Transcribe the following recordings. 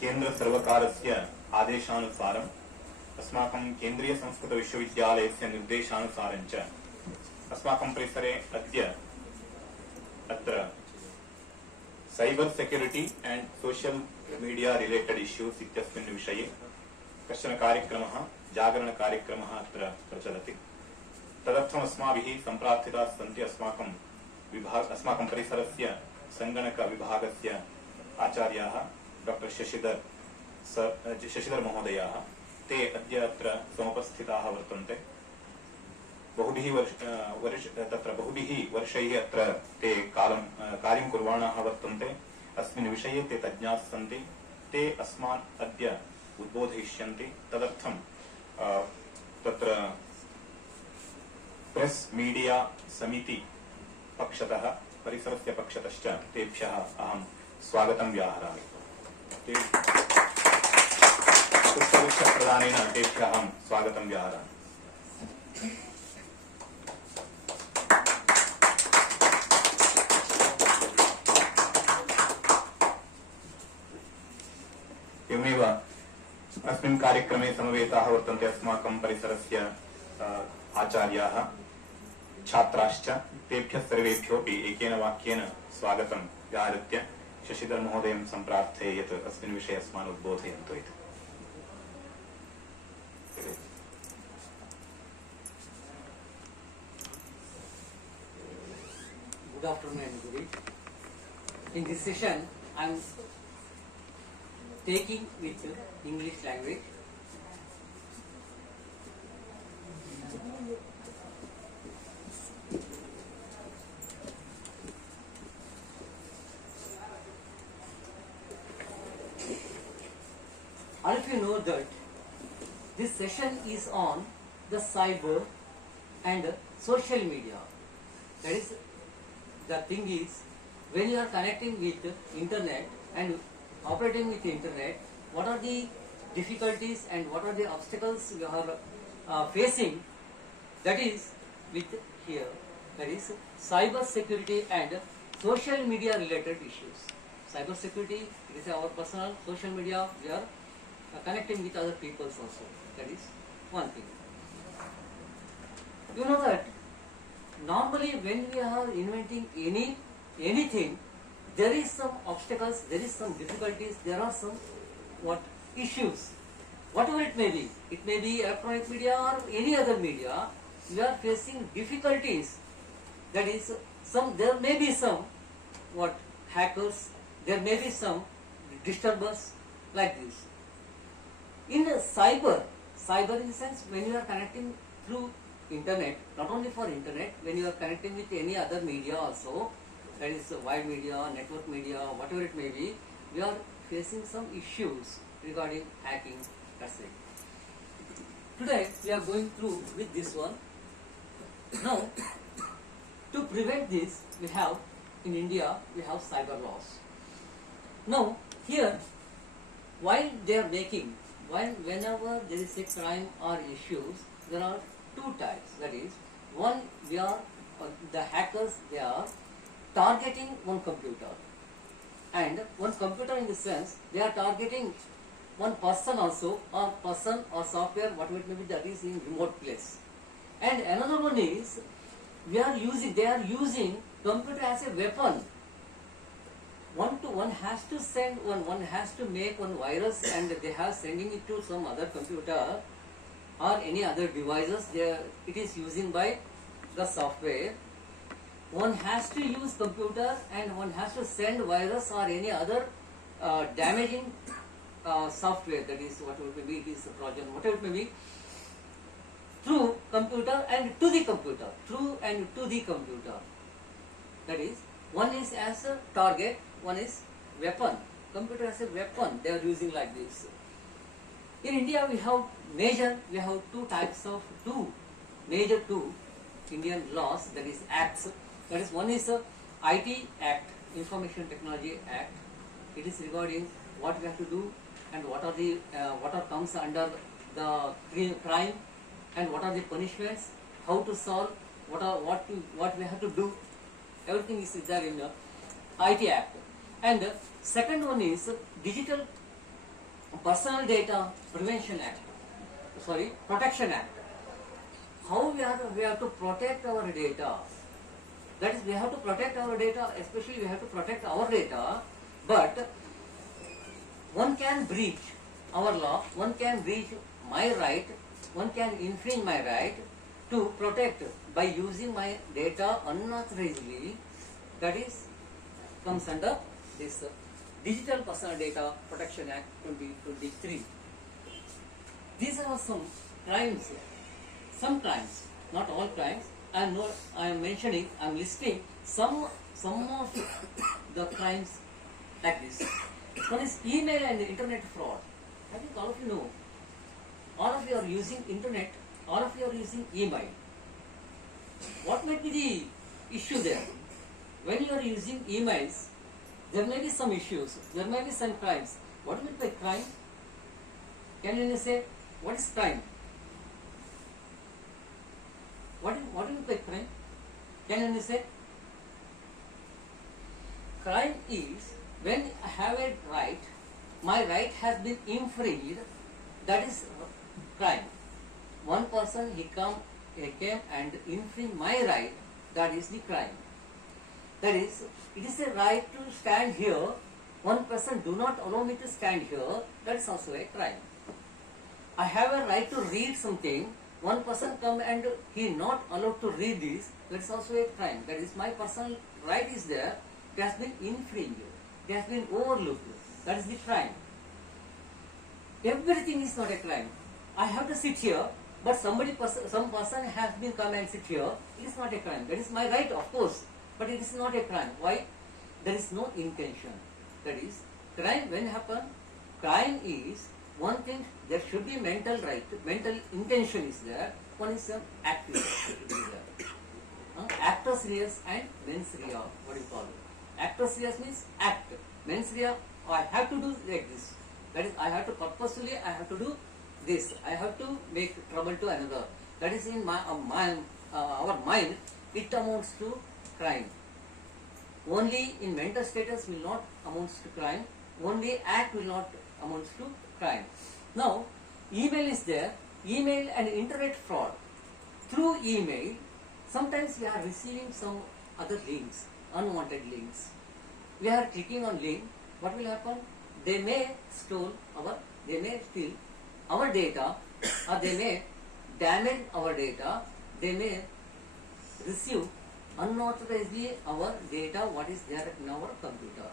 केंद्र सर्वकारस्य आदेशानुसारम् अस्माकं केंद्रीय संस्कृत विश्वविद्यालयस्य निर्देशानुसारं च अस्माकं परिसरे अद्य अत्र cyber security and social media related issues इत्यस्मिन् विषये कश्चन कार्यक्रमः जागरण कार्यक्रमः अत्र प्रचलति। तदर्थम् अस्माभिः सम्प्रार्थिताः सन्ति अस्माकं परिसरस्य संगणक विभागस्य आचार्याः डॉक्टर शशिधर महोदयाः। ते अद्य अत्र समुपस्थिताः वर्तन्ते। बहुभिः वर्षैः अत्र ते कार्यं कुर्वाणाः वर्तन्ते। अस्मिन् विषये ते तज्ञाः सन्ति। ते अस्मान् अद्य उद्बोधयिष्यन्ति। तदर्थं तत्र प्रेस मीडिया समिति पक्षतः परिसरस्य पक्षतश्च तेभ्यः अहं स्वागतं व्याहरामि। पुष्पगुच्छप्रदानेन तेभ्यः अहं स्वागतं व्याहरामि। एवमेव अस्मिन् कार्यक्रमे समवेताः वर्तन्ते अस्माकं परिसरस्य आचार्याः छात्राश्च। तेभ्यः सर्वेभ्योऽपि एकेन वाक्येन स्वागतं व्याहृत्य शशिधर महोदयं सम्प्रार्थये यत् अस्मिन् विषये अस्मान् उद्बोधयन्तु इति। Good afternoon, everybody. In this session, I am taking with English language. All of you know that this session is on the cyber and social media. That is, the thing is, when you are connecting with internet and operating with internet, what are the difficulties and what are the obstacles you are facing? That is with here. That is cyber security and social media related issues. Cyber security, it is our personal. Social media, we are connecting with other people also. That is one thing. You know that normally when we are inventing anything, there is some obstacles, there is some difficulties, there are some issues. Whatever it may be electronic media or any other media, we are facing difficulties. That is, there may be some hackers, there may be some disturbers like this. In cyber in the sense, when you are connecting through internet, not only for internet, when you are connecting with any other media also, that is wide media, network media, whatever it may be, we are facing some issues regarding hacking, that's it. Today we are going through with this one. Now, to prevent this, we have, in India, we have cyber laws. Now, here, while they are making, whenever there is a crime or issues, there are two types. That is, one, the hackers, they are targeting one computer, and one computer in the sense they are targeting one person also, or person or software, whatever it may be, that is in remote place. And another one is they are using computer as a weapon. One has to send one has to make one virus, and they have sending it to some other computer or any other devices it is using by the software. One has to use computer and one has to send virus or any other damaging software, that is whatever it may be, it is a Trojan, whatever it may be, through computer and to the computer, through and to the computer. That is, one is as a target, one is weapon. Computer as a weapon they are using like this. In India we have two major Indian laws, that is acts. That is, one is IT Act, Information Technology Act. It is regarding what we have to do and what are comes under the crime and what are the punishments, how to solve, what we have to do. Everything is there in the IT Act. And second one is Digital Personal Data Prevention Act, Protection Act. How we have to protect our data. That is, we have to protect our data, especially we have to protect our data, but one can breach our law, one can breach my right, one can infringe my right to protect by using my data unauthorizedly. That is, comes under this Digital Personal Data Protection Act 2023. These are some crimes, not all crimes. I am listing some of the crimes like this. One is email and internet fraud. I think all of you know. All of you are using internet, all of you are using email. What might be the issue there? When you are using emails, there may be some issues, there may be some crimes. What do you mean by crime? Can you say, what is crime? What do you mean by crime? Can you say? Crime is when I have a right, my right has been infringed, that is crime. One person he came and infringed my right, that is the crime. That is, it is a right to stand here. One person do not allow me to stand here, that is also a crime. I have a right to read something. One person come and he not allowed to read this, that is also a crime. That is, my personal right is there, it has been infringed, it has been overlooked, that is the crime. Everything is not a crime. I have to sit here, but some person has been come and sit here, it is not a crime. That is my right, of course, but it is not a crime. Why? There is no intention. That is, crime when happen, crime is one thing, there should be mental right, mental intention is there. One is act is there. Actus reus and mens rea, what do you call it? Actus reus means act. Mens rea, I have to do like this. That is, I have to purposefully, I have to do this. I have to make trouble to another. That is in our mind, it amounts to crime. Only in mental status will not amounts to crime. Only act will not amounts to crime. Now, email is there. Email and internet fraud. Through email, sometimes we are receiving some other links, unwanted links. We are clicking on link. What will happen? They may steal our data, or they may damage our data. They may receive unauthorizedly our data, what is there in our computer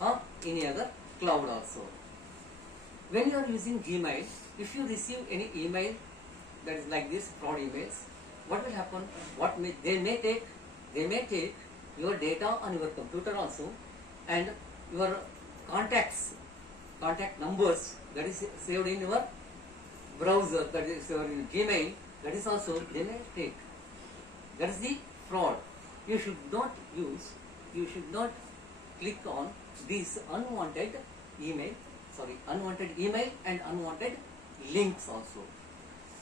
or any other cloud also. When you are using Gmail, if you receive any email that is like this, fraud emails, what will happen? They may take your data on your computer also, and your contact numbers that is saved in your browser, that is saved in Gmail, that is also they may take. That is the fraud. You should not click on these unwanted email and unwanted links also.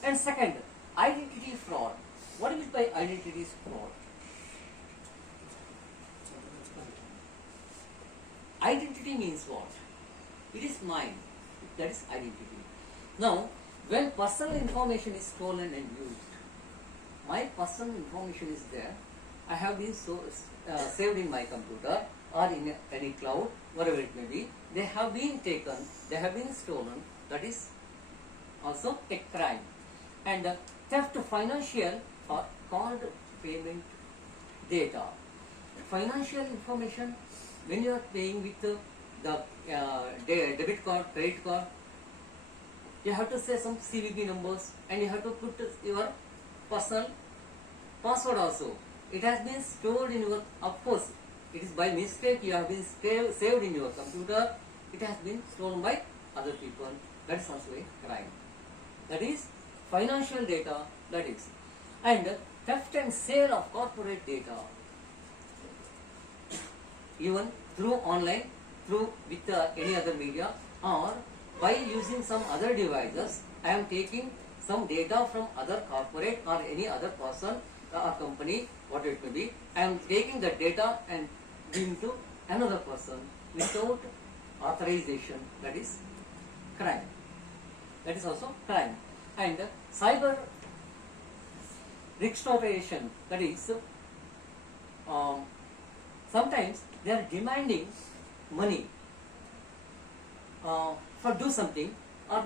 And second, identity fraud. What is by identity fraud? Identity means what? It is mine. That is identity. Now, when personal information is stolen and used, my personal information is there. I have been saved in my computer or in any cloud, wherever it may be. They have been taken, they have been stolen. That is also a crime. And theft of financial or card payment data. Financial information, when you are paying with the debit card, credit card, you have to say some CVV numbers and you have to put your personal password also. It has been stored in your, of course, it is by mistake you have been saved in your computer, it has been stolen by other people. That is also a crime. That is financial data, that is. And theft and sale of corporate data. Even through online, through with any other media, or by using some other devices, I am taking some data from other corporate or any other person or company, what it may be. I am taking the data and giving to another person without authorization. That is crime. That is also crime. And cyber extortion, that is, sometimes they are demanding money for do something, or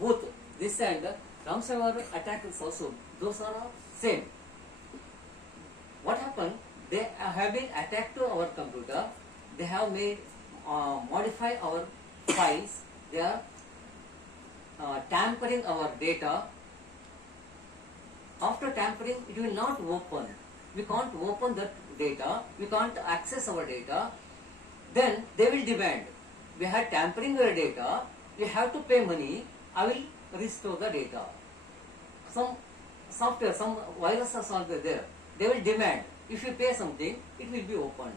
both this and ransomware attack is also, those are same. What happened? They have been attacked to our computer. They have made modify our files. They are tampering our data. After tampering, it will not open. We can't open that data. We can't access our data. Then they will demand, we are tampering your data. You have to pay money. I will restore the data. Some software, some virus or software there. They will demand, if you pay something, it will be opened.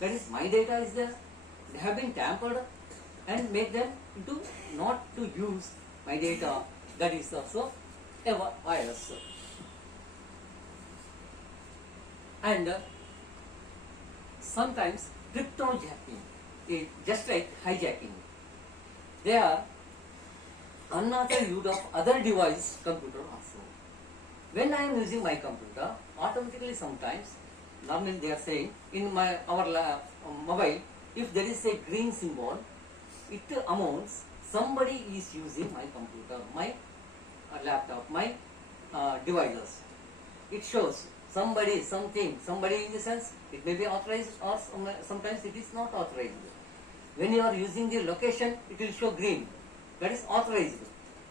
That is, my data is there. They have been tampered and make them into not to use my data. That is also a virus. And sometimes cryptojacking is just like hijacking. They are unauthorized use of other device computer also. When I am using my computer, automatically sometimes, normally they are saying in our mobile, if there is a green symbol, it amounts somebody is using my computer, my laptop, my devices. It shows somebody, something, somebody in the sense, it may be authorized or sometimes it is not authorized. When you are using the location, it will show green. That is authorized.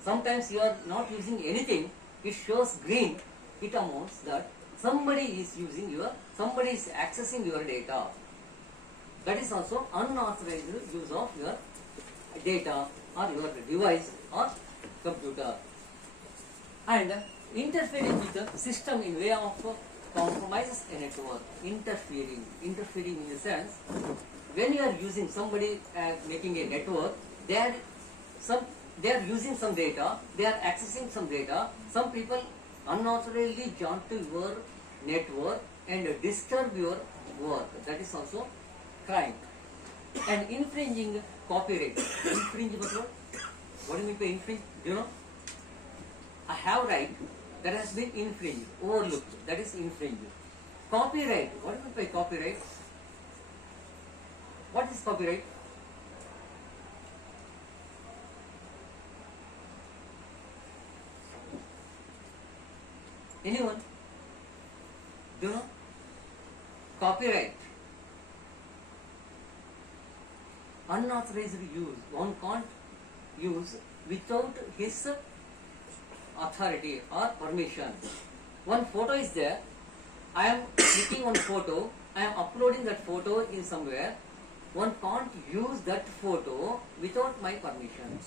Sometimes you are not using anything, it shows green. It amounts that somebody is using somebody is accessing your data. That is also unauthorized use of your data or your device or computer. And interfering with the system in way of compromises a network. Interfering in the sense, when you are using somebody making a network, they are using some data, they are accessing some data. Some people unauthorizedly jump to your network and disturb your work. That is also crime. And infringing copyright. Infringe, what do you mean by infringe? Do you know? I have right that has been infringed, overlooked. That is infringed. Copyright. What do you mean by copyright? What is copyright? Anyone? Do you know? Copyright. Unauthorized use. One can't use without his authority or permission. One photo is there. I am clicking on photo. I am uploading that photo in somewhere. One can't use that photo without my permission.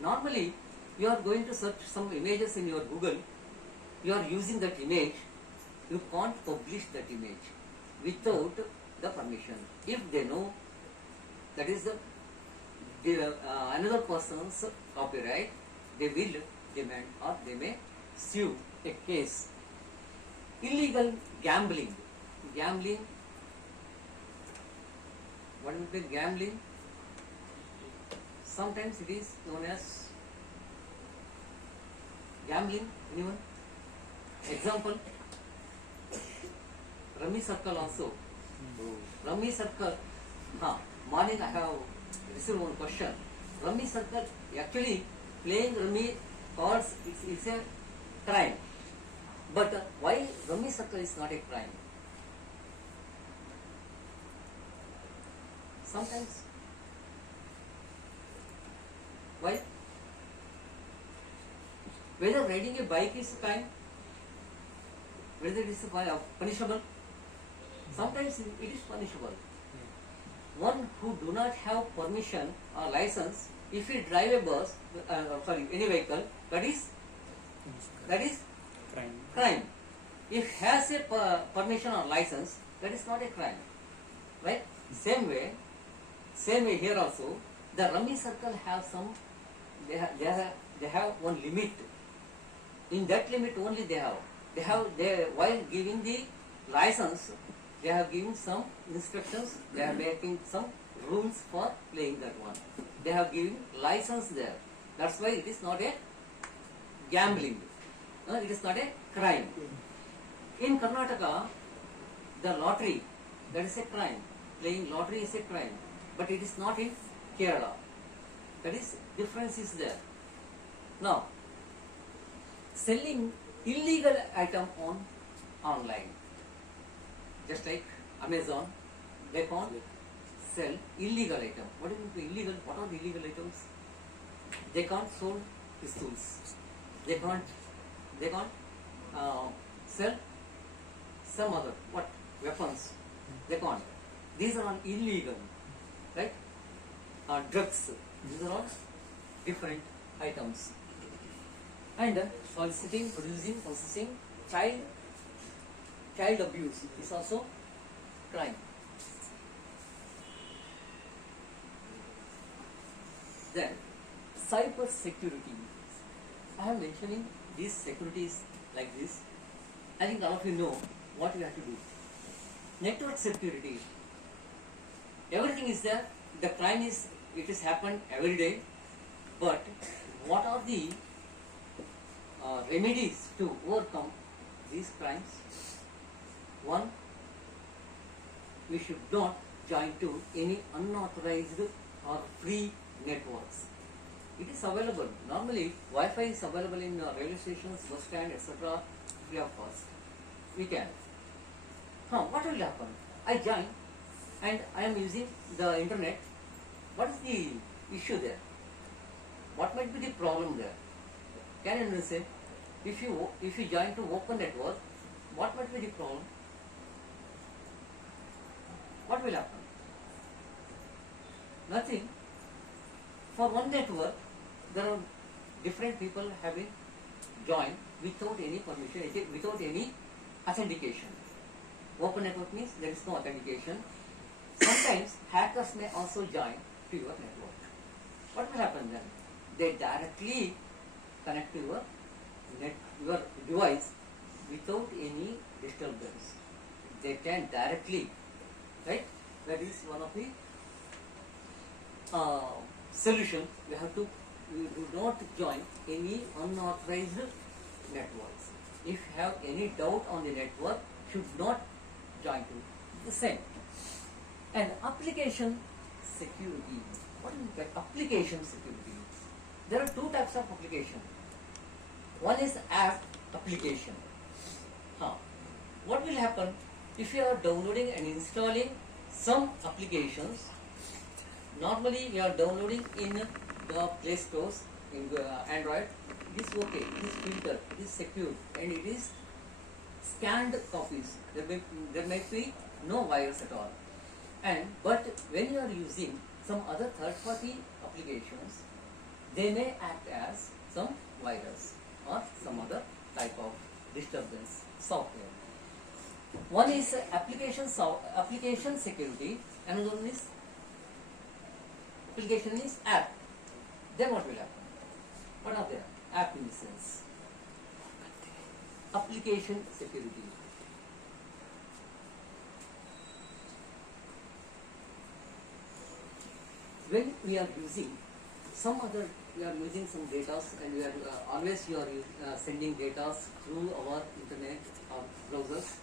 Normally, you are going to search some images in your Google. You are using that image. You can't publish that image without the permission. If they know that is another person's copyright, they will demand or they may sue a case. Illegal gambling. Gambling. What is the gambling? Sometimes it is known as gambling. Anyone? Example, Rummy Circle also. Rummy Circle. Morning I have received one question. Rummy Circle, actually playing Rummy cards is a crime. But why Rummy Circle is not a crime? Sometimes. Why? Whether riding a bike is a crime, whether it is punishable, sometimes it is punishable. One who do not have permission or license, if he drive a bus, any vehicle, that is crime. If has a permission or license, that is not a crime, right? Same way here also, the Rummy Circle have some. They have one limit. In that limit only they while giving the license, they have given some instructions. They are making some rules for playing that one. they have given license there. That's why it is not a gambling. It is not a crime. In Karnataka, the lottery, that is a crime. Playing lottery is a crime, but it is not in Kerala. That is, difference is there. Now, selling illegal item on online, just like Amazon, they can't sell illegal item. What is illegal? What are the illegal items? They can't sell pistols. They can't sell some other weapons. They can't. These are all illegal, right? Drugs. These are all different items. And soliciting, producing, possessing child abuse is also crime. Then cyber security. I am mentioning these securities like this. I think all of you know what you have to do. Network security. Everything is there. The crime is, it has happened every day. But what are the remedies to overcome these crimes? One, we should not join to any unauthorized or free networks. It is available. Normally, Wi-Fi is available in railway stations, bus stand, etc. free of cost. We can. What will happen? I join and I am using the internet. What is the issue there? What might be the problem there? Can you say, if you join to open network, what might be the problem? What will happen? Nothing. For one network, there are different people having joined without any permission, without any authentication. Open network means there is no authentication. Sometimes hackers may also join to your network. What will happen then? They directly connect to your device without any disturbance. They can directly, right? That is one of the solution. You do not join any unauthorized networks. If you have any doubt on the network, should not join to the same. And application security. What is that? Application security. There are two types of application. One is app application. What will happen if you are downloading and installing some applications? Normally, you are downloading in the Play Stores in Android. It is okay. It is filtered. It is secure, and it is scanned copies. There may be no virus at all. But when you are using some other third-party applications, they may act as some virus or some other type of disturbance software. One is application security, another one is application is app. Then what will happen? What are there? App in the sense. Application security. When we are using some data, and we are always sending data through our internet or browsers,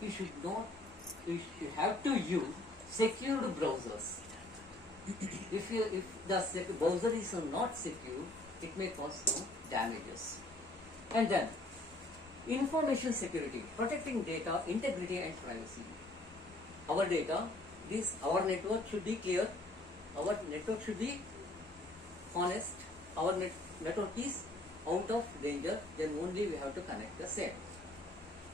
you should have to use secured browsers. If the browser is not secure, it may cause some damages. And then information security, protecting data integrity and privacy. Our data, our network should be clear. Our network should be honest. Our network is out of danger. Then only we have to connect the same.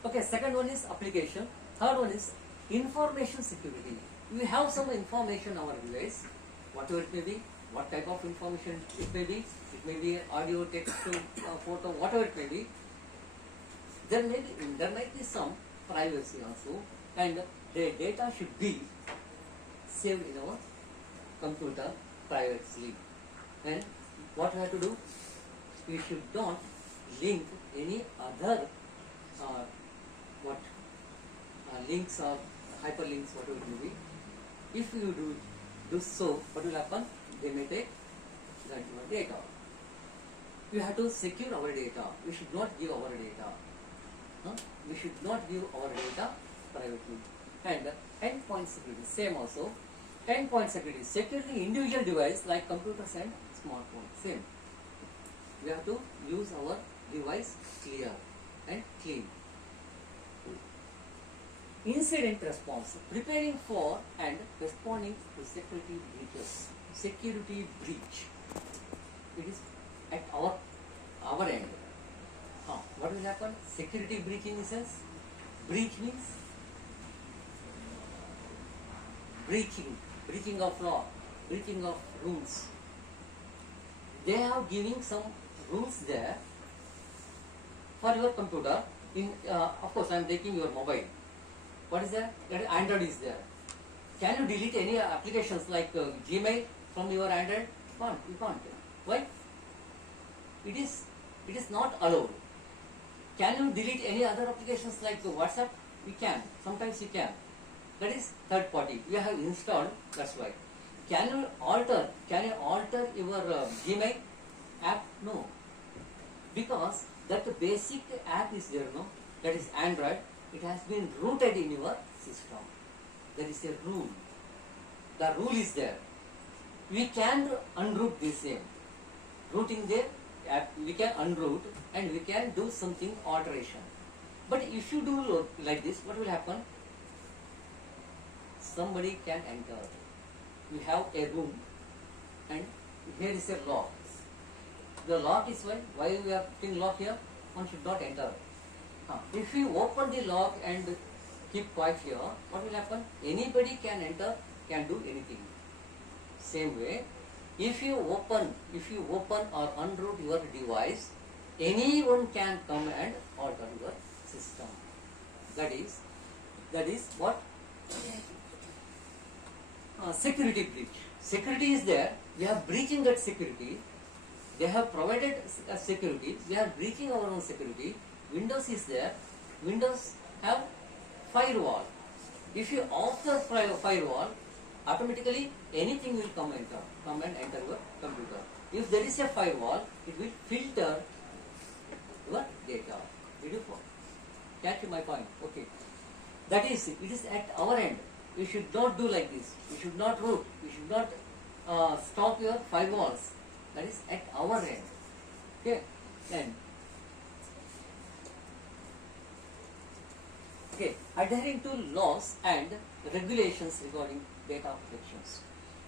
Okay. Second one is application. Third one is information security. We have some information on our device, whatever it may be, what type of information it may be. It may be audio, text, photo, whatever it may be. There might be some privacy also, and the data should be saved in our computer privately. And what we have to do? We should not link any other links or hyperlinks, whatever it may be. If you do so, what will happen? They may take represent your data. We have to secure our data. We should not give our data. Huh? We should not give our data privately. And endpoint security, same also. Endpoint security, secure the individual device like computers and smartphones, same. We have to use our device clear and clean. Incident response, preparing for and responding to security breaches. Security breach, it is at our end. What will happen? Security breach in the sense, breach means breaching of law, breaching of rules. They are giving some rules there for your computer. In of course, I am taking your mobile. What is there? Android is there. Can you delete any applications like Gmail from your Android? You can't. Why? It is not allowed. Can you delete any other applications like WhatsApp? You can. Sometimes you can. That is third party. You have installed. That's why. Can you alter your Gmail app? No. Because that basic app is there, no? That is Android. It has been rooted in your system. There is a rule. The rule is there. We can unroot the same. Rooting the app, we can unroot and we can do something alteration. But if you do like this, what will happen? Somebody can enter. We have a room and here is a lock. The lock is why we are putting lock here? One should not enter. If you open the lock and keep quiet here, what will happen? Anybody can enter, can do anything. Same way, if you open or unroot your device, anyone can come and alter your system. That is what? Security breach. Security is there. We are breaching that security. They have provided security. We are breaching our own security. Windows is there. Windows have firewall. If you off the firewall, automatically anything will come and enter your computer. If there is a firewall, it will filter your data. Did you catch my point? Okay. That is, it is at our end. We should not do like this. We should not root. We should not stop your firewalls. That is at our end. Okay. Then. Okay, adhering to laws and regulations regarding data protections.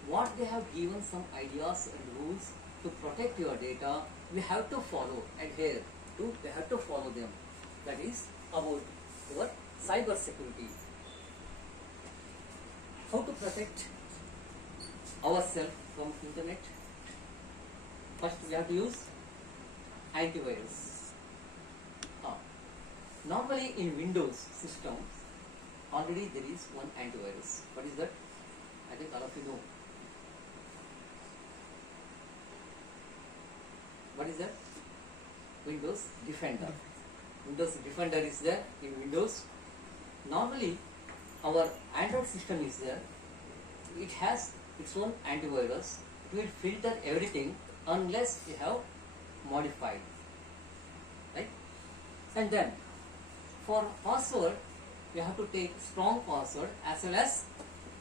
What they have given some ideas and rules to protect your data, we have to follow, adhere to, we have to follow them. That is about your cyber security. How to protect ourselves from internet? First we have to use antivirus. Normally in Windows systems, already there is one antivirus. What is that? I think all of you know. What is that? Windows Defender. Windows Defender is there in Windows. Normally our Android system is there. It has its own antivirus. It will filter everything unless you have modified. Right? And then for password, you have to take strong password as well as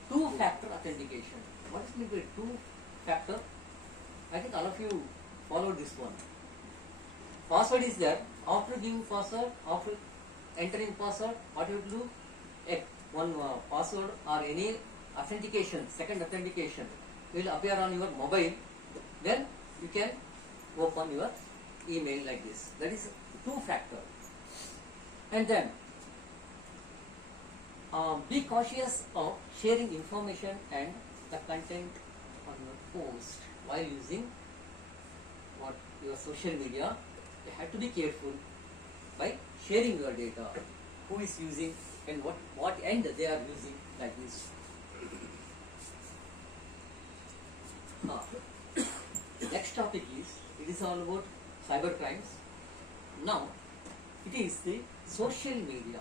two-factor authentication. What is meant by two-factor? I think all of you follow this one. Password is there. After giving password, after entering password, what you do? One password or any authentication, second authentication will appear on your mobile. Then you can open your email like this. That is two-factor. And then be cautious of sharing information and the content on your post while using your social media. You have to be careful by sharing your data. Who is using and what end they are using like this. Next topic is, it is all about cyber crimes. Now it is the social media.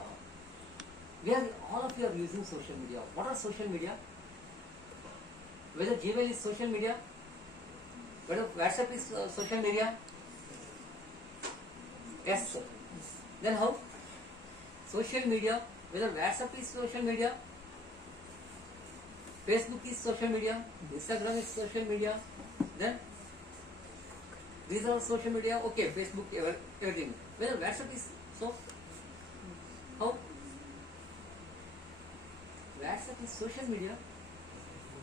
All of you are using social media. What are social media? Whether Gmail is social media? Whether WhatsApp is social media? Yes. Then how? Social media, whether WhatsApp is social media, Facebook is social media, Instagram is social media, then these are social media, okay, Facebook, everything. Whether WhatsApp is so, how? WhatsApp is social media.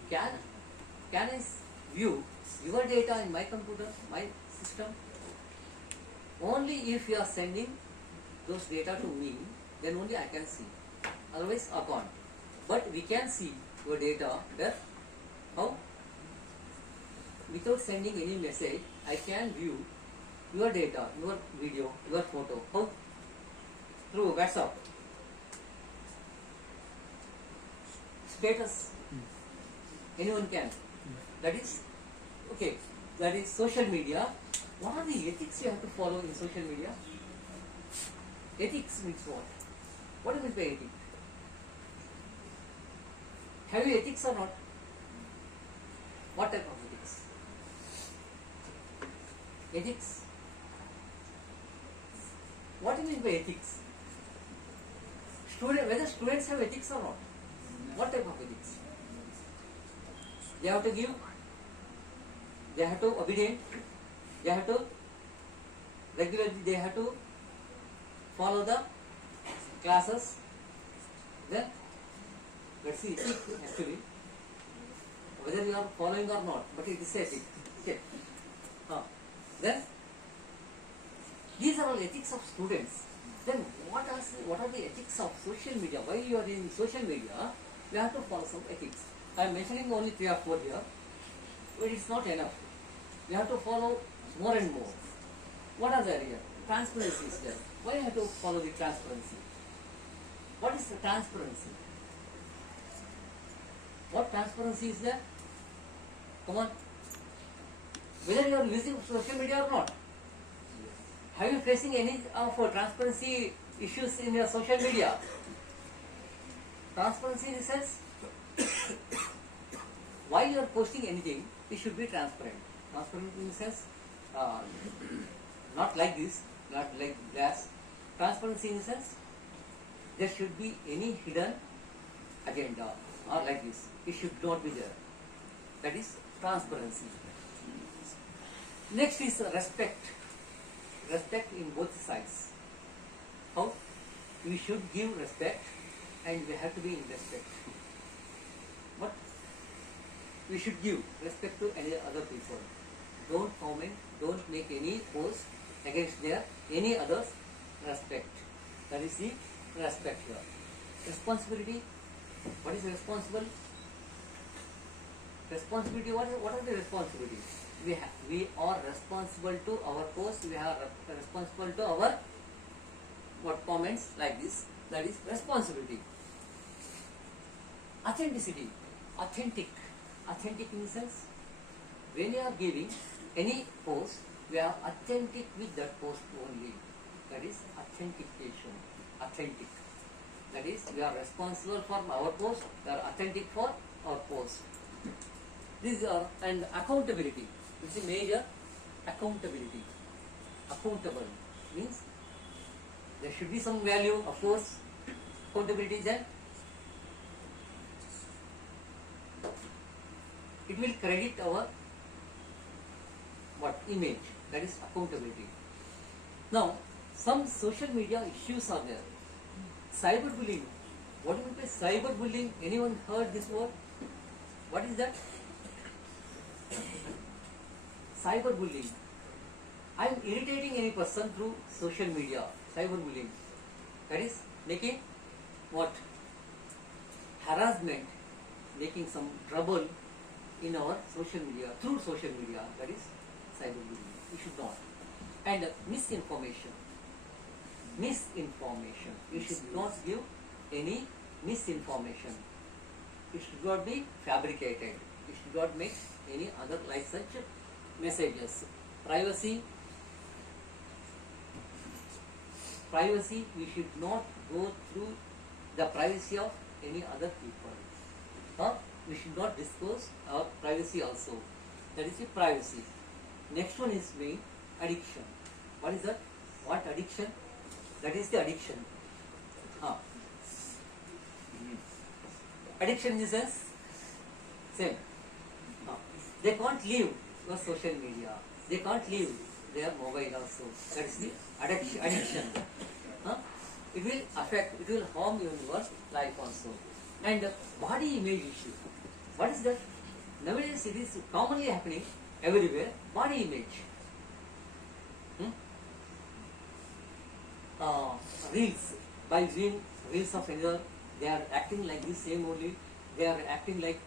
Can I view your data in my computer, my system? Only if you are sending those data to me, then only I can see. Otherwise, I can't. But we can see your data where? How? Without sending any message, I can view your data, your video, your photo. How? Through WhatsApp. Status. Anyone can. That is, okay, that is social media. What are the ethics you have to follow in social media? Ethics means what? What do you mean by ethics? Have you ethics or not? What type of ethics? Ethics? What do you mean by ethics? Whether students have ethics or not? What type of ethics? They have to give, they have to obedient, they have to regularly, they have to follow the classes. Then let's see, ethic actually, whether you are following or not, but it is ethic. Okay. Then these are all ethics of students. Then what are the ethics of social media? While you are in social media, you have to follow some ethics. I am mentioning only 3 or 4 here, but it's not enough. You have to follow more and more. What are there here? Transparency is there. Why you have to follow the transparency? What is the transparency? What transparency is there? Come on. Whether you are using social media or not. Have you facing any of transparency issues in your social media? Transparency in the sense, while you are posting anything, it should be transparent. Transparent in the sense, not like this, not like glass. Transparency in the sense, there should be any hidden agenda or like this. It should not be there. That is transparency. Next is respect. Respect in both sides. How? We should give respect and we have to be in respect. But we should give respect to any other people. Don't comment, don't make any post against their any others. Respect. That is the respect here. Responsibility. What is responsible? Responsibility. What are the responsibilities? We are responsible to our post. We are responsible to our comments like this. That is responsibility. Authenticity. Authentic in the sense, when you are giving any post, we are authentic with that post only. That is authentication. Authentic. That is, we are responsible for our post, we are authentic for our post. These are, and accountability. It's a major accountability. Accountable means there should be some value, of course. Accountability, then it will credit our image. That is accountability. Now, some social media issues are there. Cyberbullying. What do you mean by cyberbullying? Anyone heard this word? What is that? Cyberbullying. I am irritating any person through social media. Cyberbullying. That is making what? Harassment, making some trouble in our social media, through social media. That is cyberbullying. You should not. And misinformation. Misinformation. You should not give any misinformation. It should not be fabricated. You should not make any other like such messages. Privacy. Privacy, we should not go through the privacy of any other people. We should not disclose our privacy also. That is the privacy. Next one is main addiction. What is that? What addiction? That is the addiction. Addiction in the sense, same. They can't leave your social media. They can't leave their mobile also. That is the addiction. It will affect, it will harm your life also. And body image issue. What is that? Nowadays it is commonly happening everywhere. Body image. Reels. By viewing reels of another, they are acting like this same only. They are acting like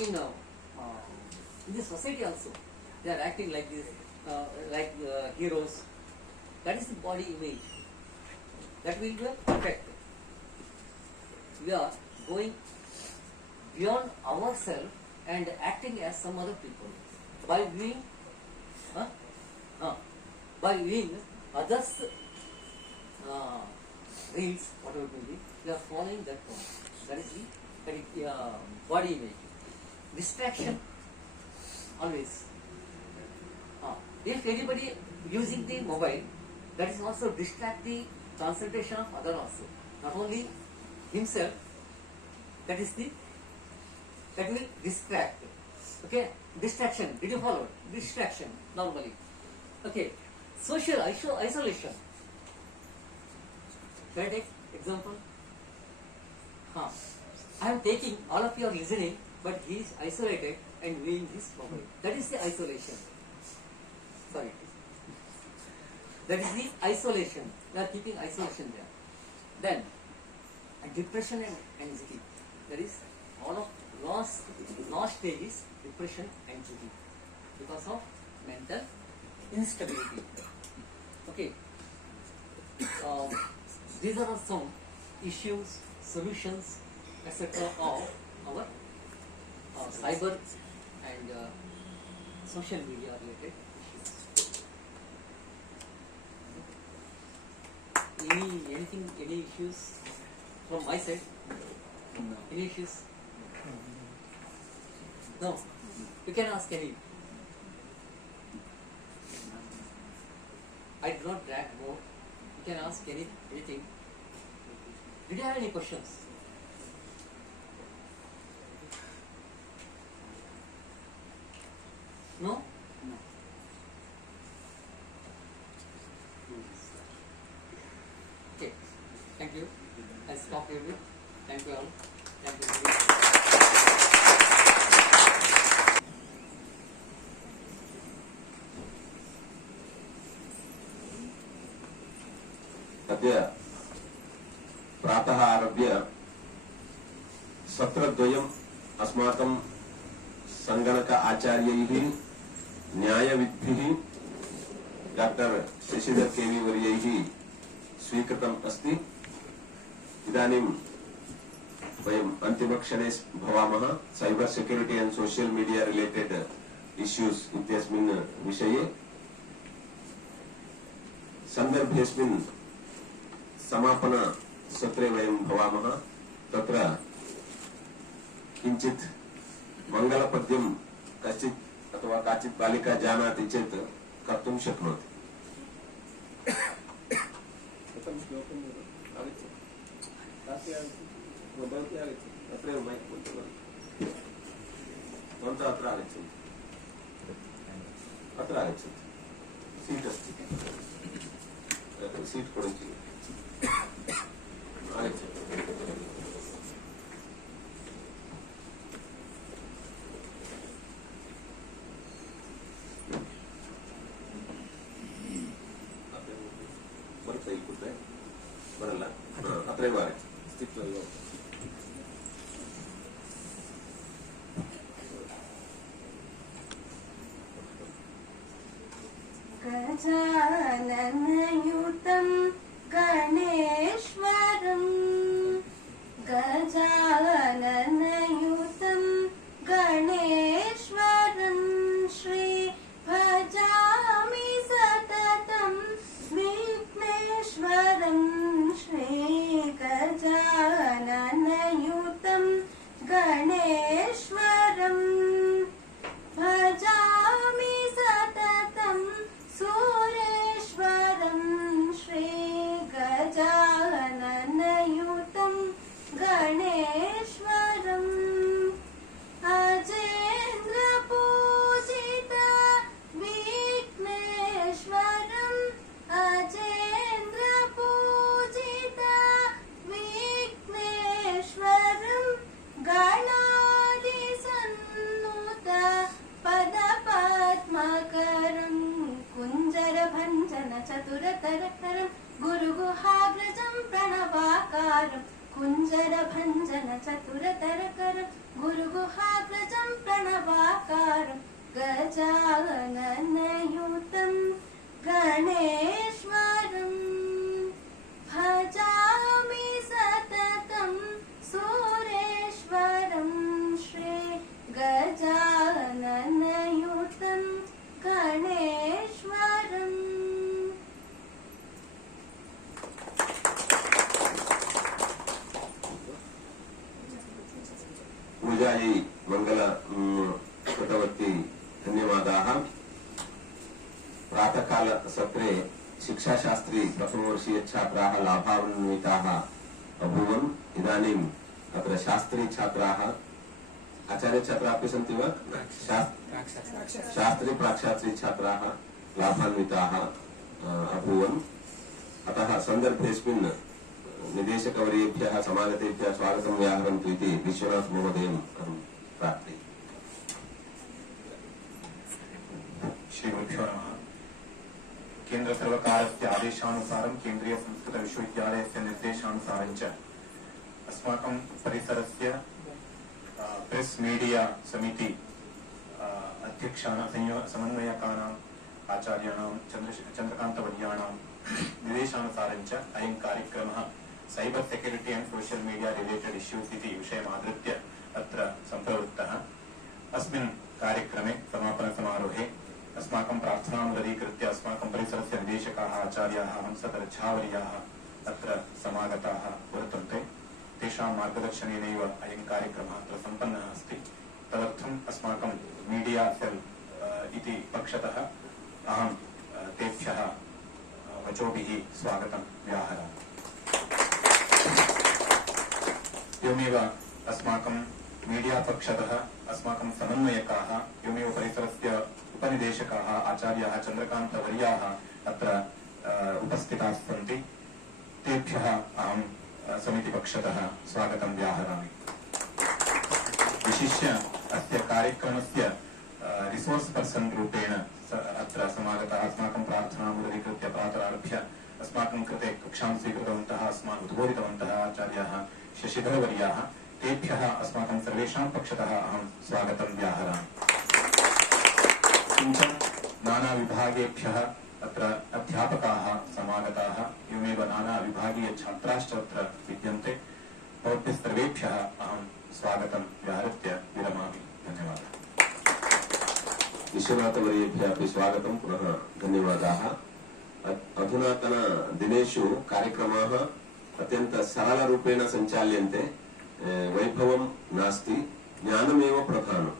in the society also. They are acting like this, like heroes. That is the body image. That will be affect. We are going beyond ourselves and acting as some other people by viewing, others reels, whatever it may be. We are following that one. That is the body image. Distraction always. If anybody using the mobile, that is also distract the concentration of other also. Not only himself, that will distract. Okay, distraction. Did you follow? Distraction normally. Okay, social isolation. Can I take example? I am taking, all of you are listening, but he is isolated and viewing his mobile. That is the isolation. Sorry. That is the isolation. We are keeping isolation there. Then, depression and anxiety. That is all of last stage is depression and anxiety because of mental instability. Okay. These are some issues, solutions, etc. of our cyber and social media related issues. Any issues from my side? No. Any issues? No. You can ask any. I do not drag more. You can ask anything. Did you have any questions? No? No. Okay. Thank you. I'll stop here. Thank you all. Thank you. अद्य प्रातः आरभ्य सत्रद्वयम् अस्माकं संगणक आचार्यैः न्यायविद्भिः doctor Shashidhar केवी वर्यैः स्वीकृतम् अस्ति। इदानीं वयम् अन्तिमक्षणे भवामः। Cyber security and social media related issues इत्यस्मिन् विषये सन्दर्भेऽस्मिन् समापन सत्रे वयं भवामः। तत्र किञ्चित् मङ्गलपद्यं कश्चित् अथवा काचित् बालिका जानाति चेत् कर्तुं शक्नोति। अत्रैव मैक् भवन्तः अत्र आगच्छन्तु। अत्र आगच्छन्तु। सीट् अस्ति। सीट् कोडन्तु। ಬರಲ್ಲ ಅತ್ರೇ ಬಾರಿ ಸ್ಥಿತ್ವಲ್ಲ गजाननयुतं गणेश्वरं गजाननयुतं गणेश्वरं श्री भजामि सततं विघ्नेश्वरं श्री गजाननयुतं गणेश्वरं भजामि सततं चतुरतरकरं गुरुगुहाग्रजं प्रणवाकारं कुञ्जरभञ्जन चतुरतरकरं गुरुगुहाग्रजं प्रणवाकारं गजाननयुतं गणेश्वरं भजामि सततं सुरेश्वरं श्री गजाननयुतं गणेश्वरम्। पूजायै मंगल कृतवती धन्यवादाः। प्रातःकाल सत्रे शिक्षाशास्त्री प्रथमवर्षीय छात्राः लाभान्विताः अभूवन्। इदानीम् अत्र शास्त्री छात्राः आचार्य छात्राः अपि सन्ति वा? शास्त्री प्राक्शास्त्री छात्राः लाभान्विताः अभूवन्। अतः सन्दर्भेऽस्मिन् निदेशकवर्येभ्यः समागतेभ्यः स्वागतं व्याहरन्तु इति विश्वनाथ महोदयम् अहं प्रार्थये। श्रीगुरुभ्यो नमः। केन्द्र सर्वकारस्य आदेशानुसारं केन्द्रीय संस्कृत विश्वविद्यालयस्य निर्देशानुसारं च अस्माकं परिसरस्य प्रेस मीडिया समिति अध्यक्षाणां समन्वयकानाम् आचार्याणां चन्द्रकान्तवर्याणां निर्देशानुसारं च अयं कार्यक्रमः cyber security and social media related issues इति विषयमाधृत्य अत्र सम्प्रवृत्तः। अस्मिन् कार्यक्रमे समापन समारोहे अस्माकं प्रार्थनां दरीकृत्य अस्माकं परिसरस्य निदेशकाः आचार्याः हंसतरच्छावर्याः अत्र समागताः वर्तन्ते। तेषां मार्गदर्शनेनैव अयं कार्यक्रमः अत्र सम्पन्नः अस्ति। तदर्थम् अस्माकं मीडिया सेल् इति पक्षतः अहं तेभ्यः वचोभिः स्वागतं व्याहरामि। एवमेव अस्माकं मीडिया पक्षतः अस्माकं समन्वयकाः एवमेव परिसरस्य उपनिदेशकाः आचार्याः चन्द्रकान्तवर्याः अत्र उपस्थिताः सन्ति। तेभ्यः अहं समितिपक्षतः स्वागतं व्याहरामि। विशिष्य अस्य कार्यक्रमस्य रिसोर्स पर्सन रूपेण अत्र समागताः अस्माकं प्रार्थनां उदरीकृत्य प्रातरारभ्य अस्माकं कृते कक्षां स्वीकृतवन्तः अस्मान् उद्बोधितवन्तः आचार्याः शशिधर वर्याः। तेभ्यः अस्माकं सर्वेषां पक्षतः अहं स्वागतं व्याहरामि। किञ्च नाना विभागेभ्यः अत्र अध्यापकाः समागताः एवमेव नाना विभागीय छात्राश्च अत्र विद्यन्ते। भवद्भ्यः सर्वेभ्यः अहं स्वागतं व्याहृत्य विरमामि। धन्यवादः। विश्वनाथवर्येभ्यः अपि स्वागतं पुनः धन्यवादाः। अधुनातन दिनेषु कार्यक्रमाः अत्यन्त सरलरूपेण सञ्चाल्यन्ते। वैभवं नास्ति, ज्ञानमेव प्रधानम्।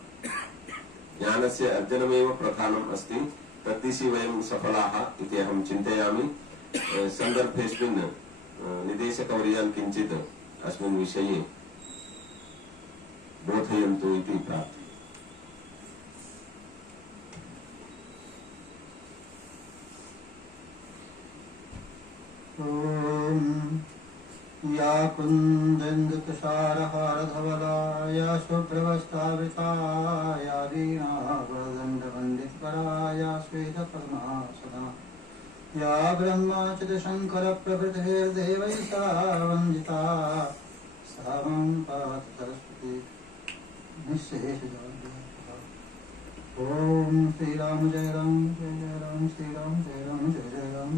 ज्ञानस्य अर्जनमेव प्रधानम् अस्ति। तद्दिशि वयं सफलाः इति अहं चिन्तयामि। सन्दर्भेऽस्मिन् निदेशकवर्यान् किञ्चित् अस्मिन् विषये बोधयन्तु इति प्रार्थये। या कुन्दन्दुतुषारहारधवला या शुभ्रवस्त्रावृता या वीणावरदण्डवन्दितकरा या श्वेतपद्मासना या ब्रह्माच्युतशङ्करप्रभृतिर्देवैः सा वन्दिता सा मां पातु सरस्वती निःशेषजाड्या। ॐ श्रीराम जय राम जय जय राम श्रीराम जय राम जय जय राम।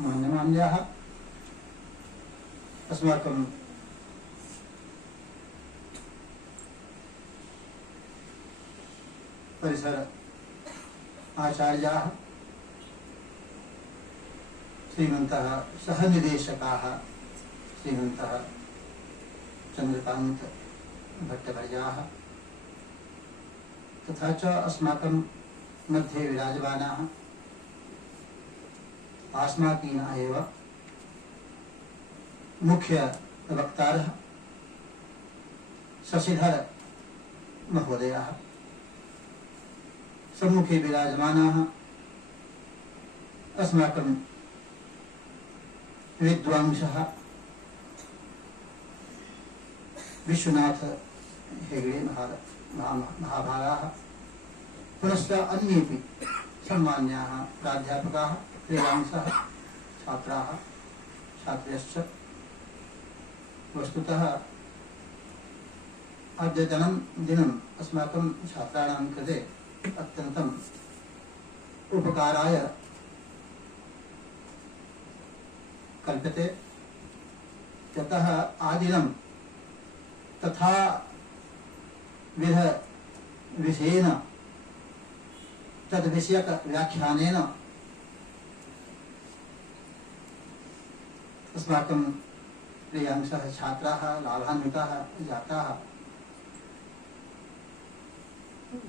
मान्यमान्याः, अस्माकं परिसर आचार्याः, श्रीमन्तः सहनिदेशकाः श्रीमन्तः चन्द्रकान्त भट्टवर्याः तथा च अस्माकं मध्ये विराजमानाः आस्माकीनः एव मुख्य वक्तारः शशिधर महोदयः, सम्मुखे विराजमानाः अस्माकं विद्वांसः विश्वनाथ हेगड़े महाभागाः, पुनश्च अन्येपि सम्मान्याः प्राध्यापकाः, क्रीडांसः, छात्राः, छात्र्यश्च, वस्तुतः अद्यतनं दिनम् अस्माकं छात्राणां कृते अत्यन्तम् उपकाराय कल्प्यते। यतः आदिनं तथा विध विषयेन तद्विषयक व्याख्यानेन अस्माकं प्रियांशः छात्राः लाभान्विताः जाताः।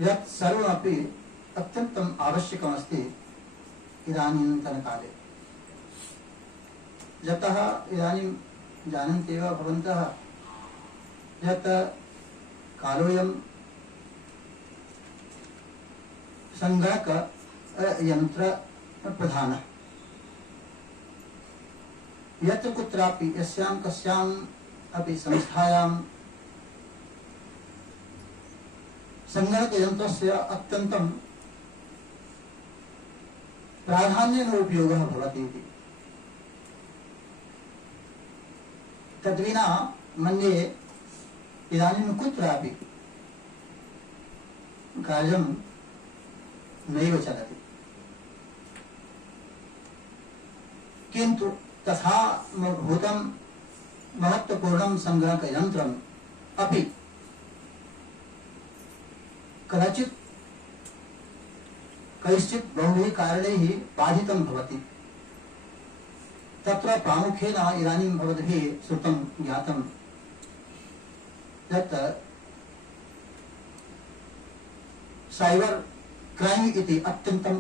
यत् सर्वमपि अत्यन्तम् आवश्यकमस्ति इदानीन्तनकाले। यतः इदानीं जानन्ति एव भवन्तः यत् कालोऽयं संगणक यंत्र प्रधानः। यत्र कुत्रापि यस्यां कस्याम् अपि संस्थायां संगणक यंत्रस्य अत्यन्तं प्राधान्येन उपयोगः भवति इति। तद्विना मन्ये इदानीं कुत्रापि कार्यं नैव चलति। किन्तु तथा भूतं महत्वपूर्णं संगणकयन्त्रम् अपि कदाचित् कैश्चित् बहुभिः कारणैः बाधितं भवति। तत्र प्रामुख्येन इदानीं भवद्भिः श्रुतं ज्ञातं यत् साइबर क्राइम इति अत्यन्तं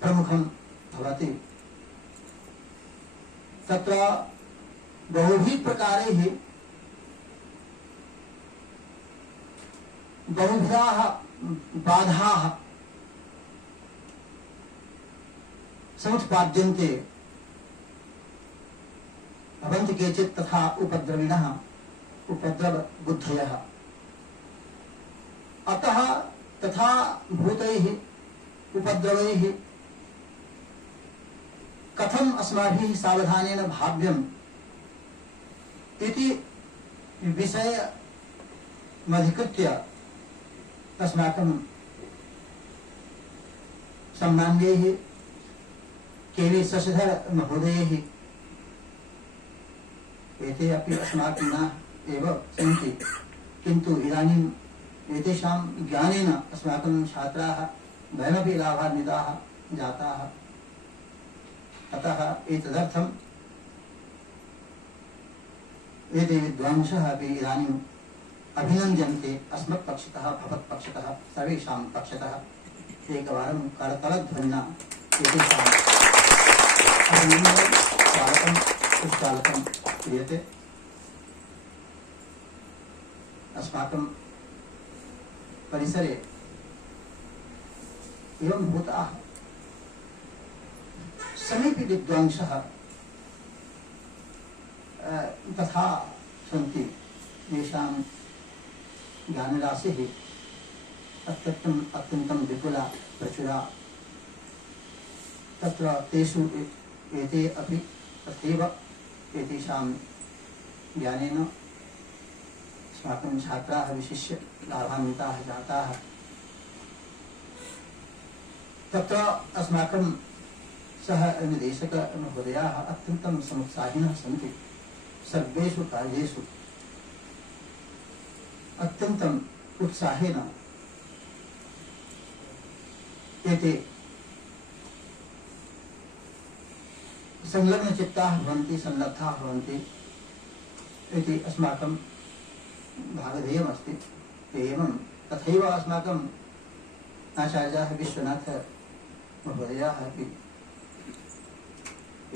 प्रमुखं भवति। तत्र बहुभिः प्रकारैः बहुविधाः बाधाः समुत्पाद्यन्ते। भवन्ति केचित् तथा उपद्रविणः, उपद्रवबुद्धयः। अतः तथा भूतैः उपद्रवैः कथम् अस्माभिः सावधानेन भाव्यम् इति विषयमधिकृत्य अस्माकं सम्मान्यैः के.वी. शशिधर महोदयैः एते अपि अस्माकं न एव सन्ति, किन्तु इदानीं एतेषां ज्ञानेन अस्माकं छात्राः वयमपि लाभान्विताः जाताः। अतः एतदर्थम् एते विद्वांसः अपि इदानीम् अभिनन्द्यन्ते अस्मत्पक्षतः, भवत्पक्षतः, सर्वेषां पक्षतः। एकवारं करतलध्वनिना एतेषाम् अभिनन्दनं, स्वागतं, सुस्वागतं क्रियते। अस्माकं परिसरे एवं भूताः समीपि विद्वांसः तथा सन्ति, येषां ज्ञानराशिः अत्यन्तं विपुला प्रचुरा। तत्र तेषु एते अपि तथैव एतेषां ज्ञानेन अस्माकं छात्राः विशिष्य लाभान्विताः जाताः। तत्र अस्माकं सह निदेशक महोदयाः अत्यन्तं समुत्साहिनः सन्ति। सर्वेषु कार्येषु अत्यन्तम् उत्साहेन एते संलग्नचित्ताः भवन्ति, सन्नद्धाः भवन्ति इति अस्माकं भागधेयमस्ति। एवं तथैव अस्माकम् आचार्याः विश्वनाथ महोदयाः अपि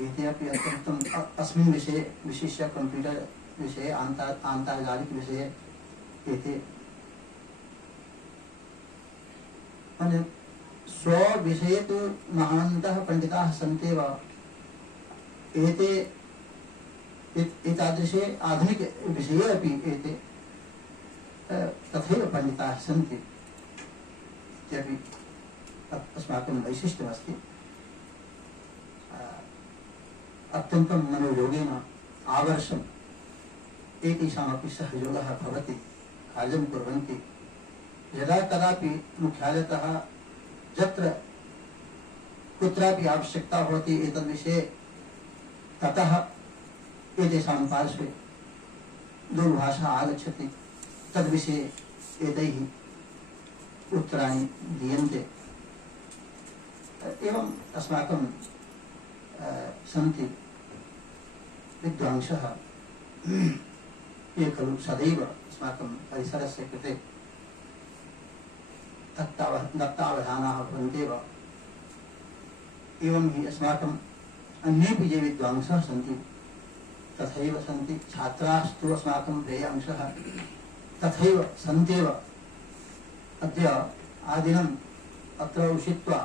एते अपि अत्यन्तम् अस्मिन् विषये विशिष्य कंप्यूटर विषये आन्तर्जालिक विषये एते माने स्वविषये तु महान्तः पण्डिताः सन्त्येव, एते एतादृशे आधुनिक विषये अपि एते तथैव पण्डिताः सन्ति इत्यपि अस्माकं वैशिष्ट्यमस्ति। अत्यन्तं मनोयोगेन आवर्षम् एतेषामपि सहयोगः भवति, कार्यं कुर्वन्ति। यदा कदापि मुख्यालयतः यत्र कुत्रापि आवश्यकता भवति एतद्विषये, ततः एतेषां पार्श्वे दूरभाषा आगच्छति, तद्विषये एतैः उत्तराणि दीयन्ते। एवम् अस्माकं सन्ति विद्वांसः ये खलु सदैव अस्माकं परिसरस्य कृते दत्तावधानाः भवन्त्येव। एवं हि अस्माकम् अन्येपि ये विद्वांसः सन्ति तथैव सन्ति। छात्रास्तु अस्माकं प्रेयांशः तथैव सन्त्येव। अद्य आदिनम् अत्र उषित्वा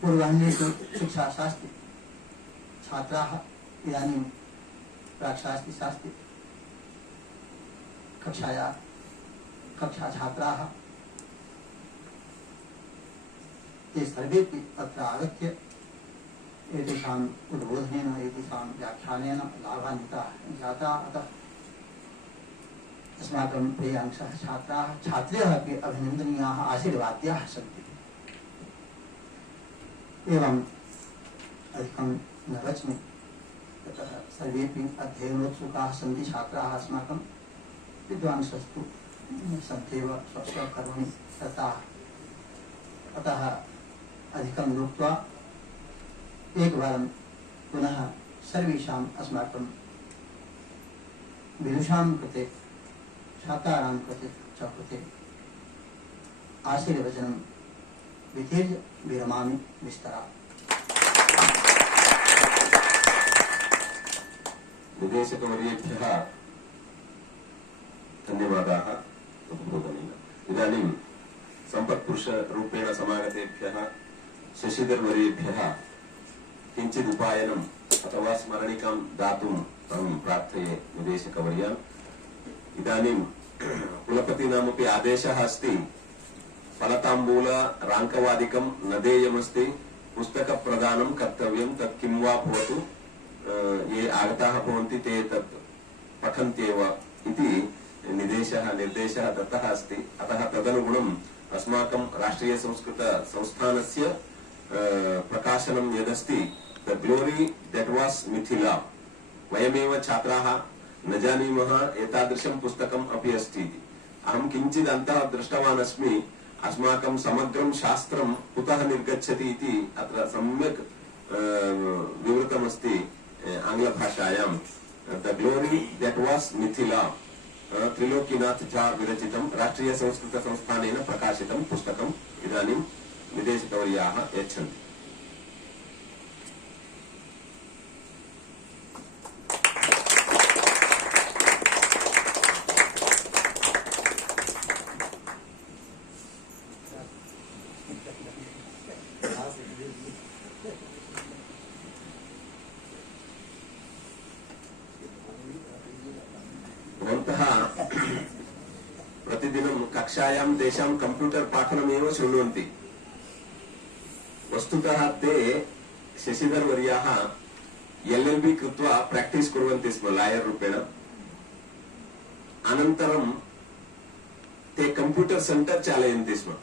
पूर्वाह्नेषु शिक्षाशास्त्रि छात्राः इदानीं प्राक्शास्त्रिशास्त्रि कक्षाछात्राः ते सर्वेपि अत्र आगत्य एतेषाम् उद्बोधनेन एतेषां व्याख्यानेन लाभान्विताः जाताः। अतः अस्माकं प्रेयांशः छात्राः छात्र्यः अपि अभिनन्दनीयाः, आशीर्वाद्याः सन्ति। एवं अधिकं न वच्मि, ततः सर्वेपि अध्ययनोत्सुकाः सन्ति छात्राः अस्माकं। विद्वांसस्तु सन्त्येव स्वस्वकर्मणि रताः। अतः अधिकं उक्त्वा एकवारं पुनः सर्वेषाम् अस्माकं विदुषां कृते, छात्राणां कृते च कृते आशीर्वचनं वितीर्य विरमामि विस्तरात्। निदेशकवर्येभ्यः धन्यवादाः उद्बोधनेन। इदानीं सम्पत्पुरुषरूपेण समागतेभ्यः शशिधर वर्येभ्यः किञ्चित् उपायनम् अथवा स्मरणिकां दातुम् अहं प्रार्थये निदेशकवर्यान्। इदानीं कुलपतीनामपि आदेशः अस्ति, फलताम्बूल राङ्कवादिकं न देयमस्ति, पुस्तकप्रदानं कर्तव्यं, तत् किं वा भवतु, ये आगताः भवन्ति ते तत् पठन्त्येव इति निर्देशः दत्तः अस्ति। अतः तदनुगुणम् अस्माकं राष्ट्रियसंस्कृतसंस्थानस्य प्रकाशनं यदस्ति, the glory that was Mithila, वयमेव छात्राः न जानीमः एतादृशं पुस्तकम् अपि अस्ति इति। अहं किञ्चित् अन्तः दृष्टवान् अस्मि, अस्माकं समग्रं शास्त्रं कुतः निर्गच्छति इति अत्र सम्यक् विवृतमस्ति आङ्ग्लभाषायां। The glory that was Mithila, Trilokinath Jha विरचितं राष्ट्रियसंस्कृतसंस्थानेन प्रकाशितं पुस्तकम् इदानीं निदेशकवर्याः यच्छन्ति। प्रतिदिनं कक्षायां तेषां कंप्यूटर पाठनमेव शृण्वन्ति। वस्तुतः ते शशिधर वर्याः LLB कृत्वा प्राक्टिस् कुर्वन्ति स्म लायर् रूपेण। अनन्तरं ते कंप्यूटर सेंटर चालयन्ति स्म।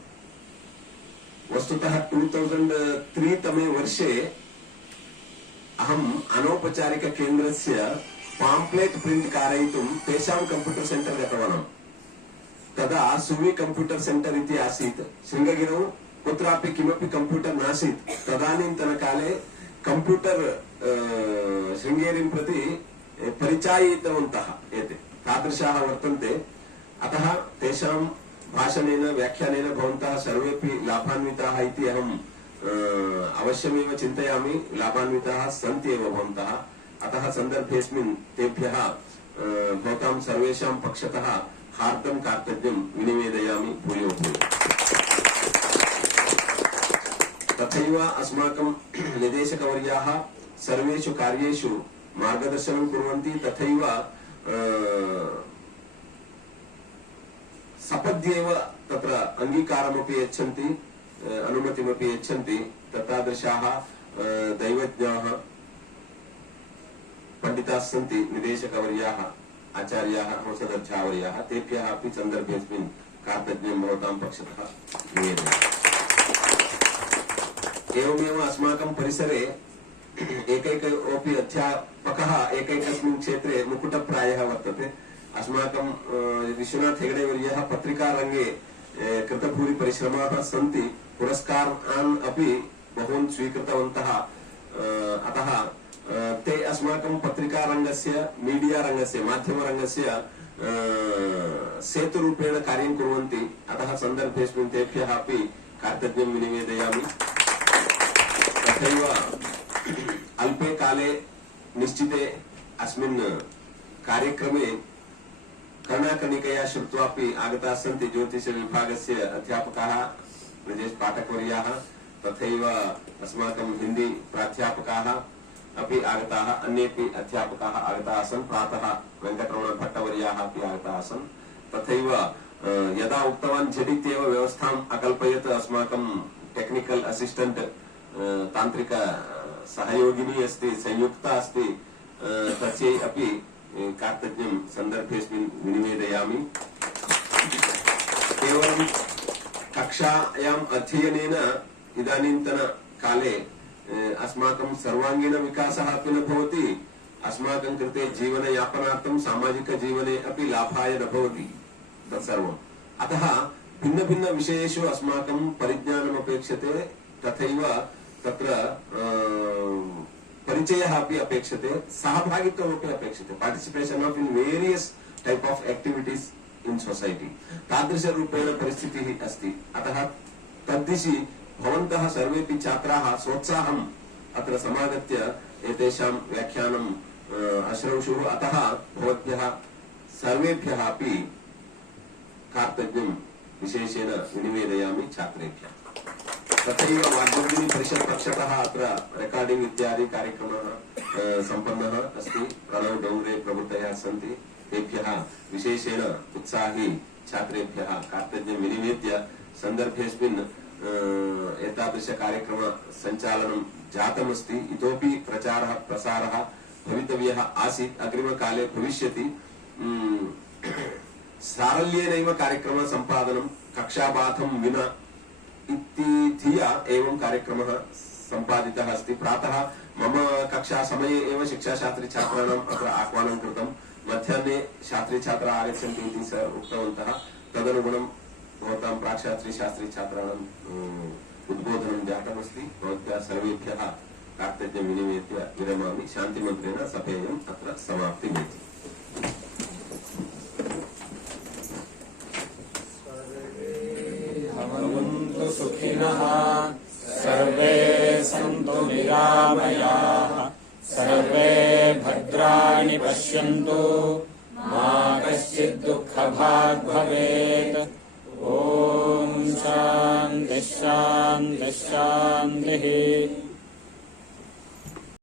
वस्तुतः 2003 तमे वर्षे अहम् अनौपचारिक केन्द्रस्य पाम्प्लेट् प्रिंट कारयितुं तेषां कंप्यूटर सेंटर गतवान्। तदा सुवी कंप्यूटर सेंटर इति आसीत्। शृंगगिरौ कुत्रापि किमपि कंप्यूटर नासीत्। तदानीन्तनकाले कंप्यूटर शृंगेरीं प्रति परिचायितवन्तः एते तादृशाः वर्तन्ते। अतः तेषां भाषणेन व्याख्यानेन भवन्तः सर्वेपि लाभान्विताः इति अहम् अवश्यमेव चिन्तयामि। लाभान्विताः सन्ति एव भवन्तः। अतः सन्दर्भेऽस्मिन् तेभ्यः भवतां सर्वेषां पक्षतः हार्दं कार्तज्ञं विनिवेदयामि भूयो भूयो। तथैव अस्माकं निदेशकवर्याः सर्वेषु कार्येषु मार्गदर्शनं कुर्वन्ति। तथैव सपद्येव तत्र अङ्गीकारमपि यच्छन्ति अनुमतिमपि यच्छन्ति ततादृशाः दैवज्ञाः पण्डिताः सन्ति निदेशकवर्याः आचार्याः हंसदर्शावर्याः तेभ्यः अपि सन्दर्भेऽस्मिन् कार्तज्ञं भवतां पक्षतः निवेदयामि। एवमेव अस्माकं परिसरे एकैकोऽपि अध्यापकः एकैकस्मिन् क्षेत्रे मुकुटप्रायः वर्तते। अस्माकं विश्वनाथ हेगडे वर्यः पत्रिकारङ्गे कृतभूरिपरिश्रमाः सन्ति, पुरस्कारान् अपि बहून् स्वीकृतवन्तः। अतः ते अस्माकं पत्रिकारङ्गस्य मीडिया रङ्गस्य माध्यमरङ्गस्य सेतुरूपेण कार्यं कुर्वन्ति। अतः सन्दर्भेऽस्मिन् तेभ्यः अपि कार्तज्ञं विनिवेदयामि। तथैव अल्पे काले निश्चिते अस्मिन् कार्यक्रमे कर्णाकर्णिकया श्रुत्वापि आगताः सन्ति ज्योतिषविभागस्य अध्यापकाः ब्रजेश पाठकवर्याः, तथैव अस्माकं हिन्दी प्राध्यापकाः अपि आगताः, अन्येपि अध्यापकाः आगताः आसन्। प्रातः वेङ्कटरमण भट्टवर्याः अपि आगताः आसन्। तथैव यदा उक्तवान् झटित्येव व्यवस्थाम् अकल्पयत् अस्माकं टेक्निकल असिस्टेंट तांत्रिक सहयोगिनी अस्ति, संयुक्ता अस्ति, तस्यै अपि कार्तज्ञं सन्दर्भेऽस्मिन् विनिवेदयामि। केवलं कक्षायाम् अध्ययनेन इदानीन्तन काले अस्माकं सर्वांगीण विकासः अपि न भवति, अस्माकं कृते जीवनयापनार्थं सामाजिक जीवने अपि लाभाय न भवति तत्सर्वम्। अतः भिन्न भिन्न विषयेषु अस्माकं परिज्ञानम् अपेक्षते, तथैव तत्र परिचयः अपि अपेक्षते, सहभागित्वमपि अपेक्षते, participation of in various type of activities in society, तादृशरूपेण परिस्थितिः अस्ति। अतः तद्दिशि भवन्तः सर्वेपि छात्राः सोत्साहम् अत्र समागत्य एतेषां व्याख्यानम् अश्रौषुः। अतः भवद्भ्यः सर्वेभ्यः अपि कार्तज्ञं विशेषेण विनिवेदयामि छात्रेभ्यः। तथैव वाग्देवी परिषत् पक्षतः अत्र रेकॉर्डिंग इत्यादि कार्यक्रमः सम्पन्नः अस्ति। प्रणव डोंगरे प्रभृतयः सन्ति, तेभ्यः विशेषेण उत्साही छात्रेभ्यः कार्तज्ञं विनिवेद्य सन्दर्भेऽस्मिन् एतादृश कार्यक्रम सञ्चालनं जातमस्ति। इतोपि प्रचारः प्रसारः भवितव्यः आसीत्, अग्रिमकाले भविष्यति। सारल्येनैव कार्यक्रम सम्पादनं कक्षाबाधं विना इति धिया एवं कार्यक्रमः सम्पादितः अस्ति। प्रातः मम कक्षा समये एव शिक्षाशास्त्री छात्राणाम् अत्र आह्वानं कृतं, मध्याह्ने शास्त्री छात्राः आगच्छन्ति इति सः उक्तवन्तः। तदनुगुणं भवतां प्राक्शास्त्री शास्त्री छात्राणाम् उद्बोधनं जातमस्ति। भवद्भ्यः सर्वेभ्यः कार्तज्ञं विनिवेद्य विरमामि। शान्तिमन्त्रेण सभेयम् अत्र समाप्तिमेति। भवन्तु सुखिनः, सर्वे सन्तु निरामयाः, सर्वे भद्राणि पश्यन्तु, मा कश्चित् दुःखभाग् भवेत्। ॐ शान्तिः शान्तिः शान्तिः।